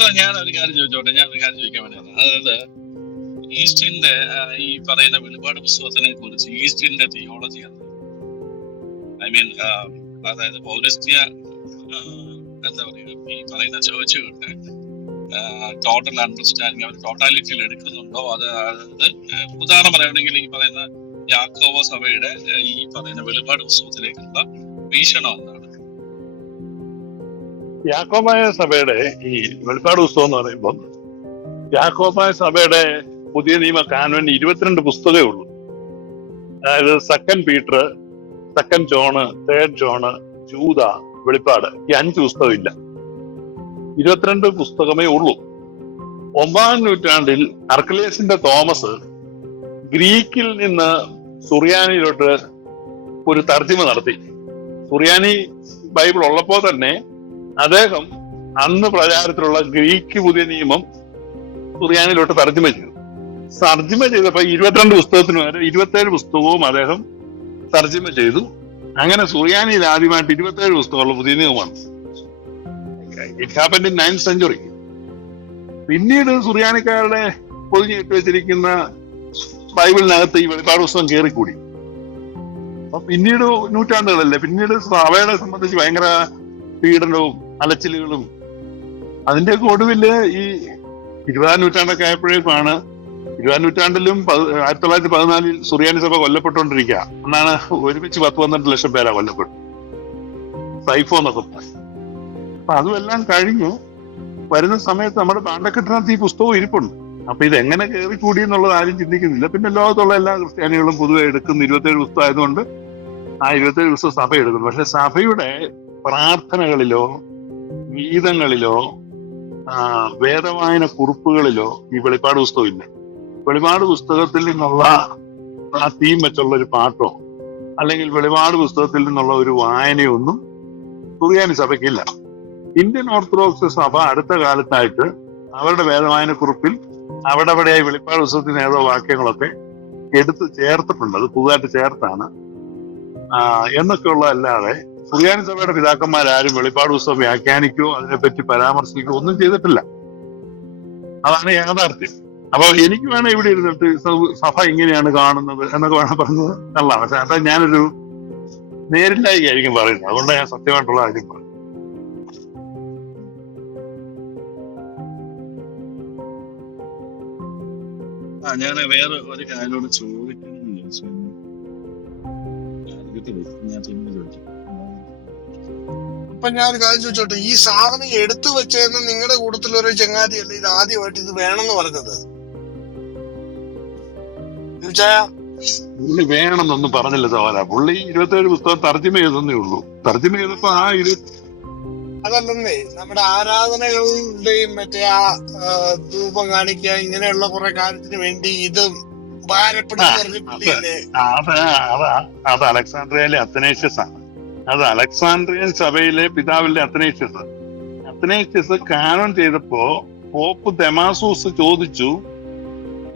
Pastor ഞാൻ കാര്യം ചോദിച്ചോട്ടെ ഞാൻ ഒരു കാര്യം ചോദിക്കാൻ വേണ്ടി. അതായത് ഈസ്റ്റിന്റെ ഈ പറയുന്ന വെളിപാട് പുസ്തകത്തിനെ കുറിച്ച് ഈസ്റ്റിന്റെ തിയോളജി ഐ മീൻ അതായത് പൗരസ്ത്യ എന്താ പറയുക ഈ പറയുന്ന ചേർച്ചുകളുടെ ടോട്ടൽ അണ്ടർസ്റ്റാൻഡിങ് അവർ ടോട്ടാലിറ്റിയിൽ എടുക്കുന്നുണ്ടോ? അത് അതായത് ഉദാഹരണം പറയുകയാണെങ്കിൽ ഈ പറയുന്ന യാക്കോവ സഭയുടെ ഈ പറയുന്ന വെളിപാട് പുസ്തകത്തിലേക്കുള്ള വീക്ഷണം എന്താണ്? യാക്കോബായ സഭയുടെ ഈ വെളിപ്പാട് പുസ്തകം എന്ന് പറയുമ്പോൾ യാക്കോബായ സഭയുടെ പുതിയ നിയമ കാനുവൻ ഇരുപത്തിരണ്ട് പുസ്തകമേ ഉള്ളൂ. അതായത് second Peter second John third John ജൂത വെളിപ്പാട് ഈ അഞ്ച് പുസ്തകം ഇല്ല. ഇരുപത്തിരണ്ട് പുസ്തകമേ ഉള്ളൂ. ഒമ്പതാം നൂറ്റാണ്ടിൽ അർക്കലേസിന്റെ തോമസ് ഗ്രീക്കിൽ നിന്ന് സുറിയാനിയിലോട്ട് ഒരു തർജിമ നടത്തി. സുറിയാനി ബൈബിൾ ഉള്ളപ്പോൾ തന്നെ അദ്ദേഹം അന്ന് പ്രചാരത്തിലുള്ള ഗ്രീക്ക് പുതിയ നിയമം സുറിയാനിലോട്ട് തർജമ ചെയ്തു. തർജമ ചെയ്തപ്പോ ഇരുപത്തിരണ്ട് പുസ്തകത്തിന് വരെ ഇരുപത്തേഴ് പുസ്തകവും അദ്ദേഹം തർജമ ചെയ്തു. അങ്ങനെ സുറിയാനിയിൽ ആദ്യമായിട്ട് ഇരുപത്തേഴ് പുസ്തകമുള്ള പുതിയ നിയമമാണ്. It happen in ninth century പിന്നീട് സുറിയാനിക്കാരുടെ പൊതിഞ്ഞിട്ട് വെച്ചിരിക്കുന്ന ബൈബിളിനകത്ത് ഈ വെളിപ്പാട് പുസ്തകം കയറിക്കൂടി അപ്പൊ പിന്നീട് നൂറ്റാണ്ടുകളല്ലേ? പിന്നീട് സഭയെ സംബന്ധിച്ച് ഭയങ്കര പീഡനവും അലച്ചിലുകളും. അതിന്റെ ഒടുവിൽ ഈ ഇരുപതാം നൂറ്റാണ്ടൊക്കെ ആയപ്പോഴേക്കാണ് ഇരുപതാം നൂറ്റാണ്ടിലും ആയിരത്തി തൊള്ളായിരത്തി പതിനാലിൽ സുറിയാനി സഭ കൊല്ലപ്പെട്ടുകൊണ്ടിരിക്കുക. എന്നാണ് ഒരുമിച്ച് പത്ത് പന്ത്രണ്ട് ലക്ഷം പേരാ കൊല്ലപ്പെട്ടു സൈഫോ എന്നൊക്കെ അപ്പൊ അതുമെല്ലാം കഴിഞ്ഞു. വരുന്ന സമയത്ത് നമ്മുടെ പാണ്ഡക്കെട്ടിനകത്ത് ഈ പുസ്തകവും ഇരിപ്പുണ്ട്. അപ്പൊ ഇത് എങ്ങനെ കയറി കൂടി എന്നുള്ളത് ആരും ചിന്തിക്കുന്നില്ല. പിന്നെ ലോകത്തുള്ള എല്ലാ ക്രിസ്ത്യാനികളും പൊതുവെ എടുക്കുന്ന ഇരുപത്തേഴ് പുസ്തകം ആയതുകൊണ്ട് ആ ഇരുപത്തേഴ് പുസ്തകം സഭ എടുക്കുന്നു. പക്ഷെ സഭയുടെ പ്രാർത്ഥനകളിലോ ഗീതങ്ങളിലോ വേദവായന കുറിപ്പുകളിലോ ഈ വെളിപ്പാട് പുസ്തകം ഇല്ല വെളിപാട് പുസ്തകത്തിൽ നിന്നുള്ള ആ തീം വെച്ചുള്ള ഒരു പാട്ടോ അല്ലെങ്കിൽ വെളിപാട് പുസ്തകത്തിൽ നിന്നുള്ള ഒരു വായനയൊന്നും കുറിയാനി സഭയ്ക്കില്ല. ഇന്ത്യൻ ഓർത്തഡോക്സ് സഭ അടുത്ത കാലത്തായിട്ട് അവരുടെ വേദവായന കുറിപ്പിൽ അവിടെ അവിടെയായി വെളിപ്പാട് പുസ്തകത്തിന് ഏതോ വാക്യങ്ങളൊക്കെ എടുത്ത് ചേർത്തിട്ടുണ്ട്. അത് പുതുതായിട്ട് ചേർത്താണ്. എന്നൊക്കെയുള്ള അല്ലാതെ സുറിയാനി സഭയുടെ പിതാക്കന്മാരാരും വെളിപ്പാട് പുസ്തകം വ്യാഖ്യാനിക്കുകയോ അതിനെപ്പറ്റി പരാമർശിക്കുകയോ ഒന്നും ചെയ്തിട്ടില്ല. അതാണ് യാഥാർത്ഥ്യം. അപ്പൊ എനിക്ക് വേണം ഇവിടെ ഇരുന്നിട്ട് സഭ ഇങ്ങനെയാണ് കാണുന്നത് എന്നൊക്കെ വേണം പറഞ്ഞത് അല്ല പക്ഷെ അതാ ഞാനൊരു നേരില്ലായിരിക്കും പറയുന്നത്. അതുകൊണ്ട് ഞാൻ സത്യമായിട്ടുള്ള കാര്യം പറഞ്ഞു ഞാൻ വേറെ ഒരു കാര്യം വിചാരിച്ചു. ഞാൻ ചോദിക്കാം. അപ്പൊ ഞാൻ ഒരു കാര്യം ചോദിച്ചോട്ടെ? ഈ സാധനം എടുത്തു വെച്ചതെന്ന് നിങ്ങളുടെ കൂട്ടത്തിൽ ഒരു ചങ്ങാതിയല്ല ഇത് ആദ്യമായിട്ട് ഇത് വേണമെന്ന് പറഞ്ഞത്? പുള്ളി വേണമെന്നൊന്നും പറഞ്ഞില്ല സവാല. പുള്ളി ഇരുപത്തേഴ് പുസ്തകം തർജമ ചെയ്തെന്നേ ഉള്ളൂ. തർജമ ചെയ്തപ്പോ ആ ഇരു അതല്ലെന്നേ നമ്മുടെ ആരാധനകളുടെയും മറ്റേ ആ ധൂപം കാണിക്കുക ഇങ്ങനെയുള്ള കുറെ കാര്യത്തിന് വേണ്ടി ഇത് അത് അത് അലക്സാണ്ട്രിയയിലെ അത്തനേഷ്യസ് ആണ്. അത് അലക്സാണ്ട്രിയൻ സഭയിലെ പിതാവിലെ അത്തനേഷ്യസ് അത്തനേഷ്യസ് കാനം ചെയ്തപ്പോ പോപ്പ് തെമാസൂസ് ചോദിച്ചു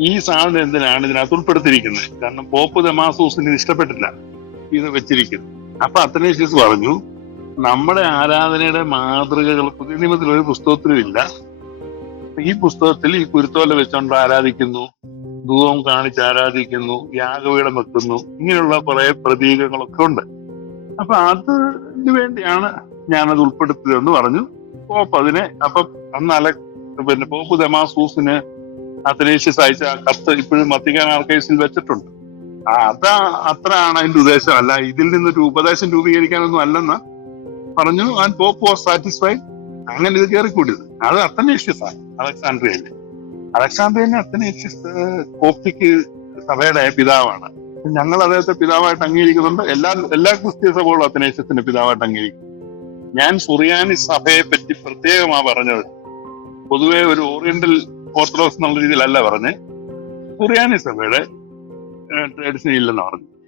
ഈ സാധനം എന്തിനാണ് ഇതിനകത്ത് ഉൾപ്പെടുത്തിയിരിക്കുന്നത്? കാരണം പോപ്പ് തെമാസൂസിന് ഇഷ്ടപ്പെട്ടില്ല ഇത് വെച്ചിരിക്കുന്നു. അപ്പൊ അത്തനേഷ്യസ് പറഞ്ഞു നമ്മുടെ ആരാധനയുടെ മാതൃകകൾ പുതിയ നിയമത്തിൽ ഒരു പുസ്തകത്തിലും ഇല്ല. ഈ പുസ്തകത്തിൽ ഈ കുരുത്തോല വെച്ചുകൊണ്ട് ആരാധിക്കുന്നു ദൂതം കാണിച്ച് ആരാധിക്കുന്നു യാഗപീഠം വെക്കുന്നു ഇങ്ങനെയുള്ള കുറെ പ്രതീകങ്ങളൊക്കെ ഉണ്ട്. അപ്പൊ അതിന് വേണ്ടിയാണ് ഞാനത് ഉൾപ്പെടുത്തിയതെന്ന് പറഞ്ഞു. പോപ്പ് അതിനെ അപ്പൊ അന്ന് അല പിന്നെ പോപ്പ് ദമാസൂസിന് അത്തനേഷ്യസ് അയച്ച കത്ത് ഇപ്പോഴും വത്തിക്കാൻ ആർക്കൈവ്സിൽ വെച്ചിട്ടുണ്ട്. ആ, അത്ര ആണ് അതിന്റെ ഉദ്ദേശം. അല്ല ഇതിൽ നിന്നൊരു ഉപദേശം രൂപീകരിക്കാനൊന്നും അല്ലെന്ന് പറഞ്ഞു. And pope was satisfied. അങ്ങനെ ഇത് കയറിക്കൂടിയത്. അത് അത്തനേഷ്യസ് ആണ് അലക്സാണ്ട്രിയല്ലേ അലക്സാണ്ട്രിയനെ അത്തനേഷ്യസ് കോപ്പിക്ക് സഭയുടെ പിതാവാണ്. ഞങ്ങൾ അദ്ദേഹത്തെ പിതാവായിട്ട് അംഗീകരിക്കുന്നുണ്ട്. എല്ലാ എല്ലാ ക്രിസ്ത്യ സഭകളും അത്തനേഷ്യത്തിന്റെ പിതാവായിട്ട് അംഗീകരിക്കും. ഞാൻ സുറിയാനി സഭയെ പറ്റി പ്രത്യേകമാ പറഞ്ഞത്. പൊതുവെ ഒരു ഓറിയന്റൽ ഓർത്തഡോക്സ് എന്നുള്ള രീതിയിലല്ല പറഞ്ഞ്. സുറിയാനി സഭയുടെ ട്രേഡിഷൻ ഇല്ലെന്ന് പറഞ്ഞു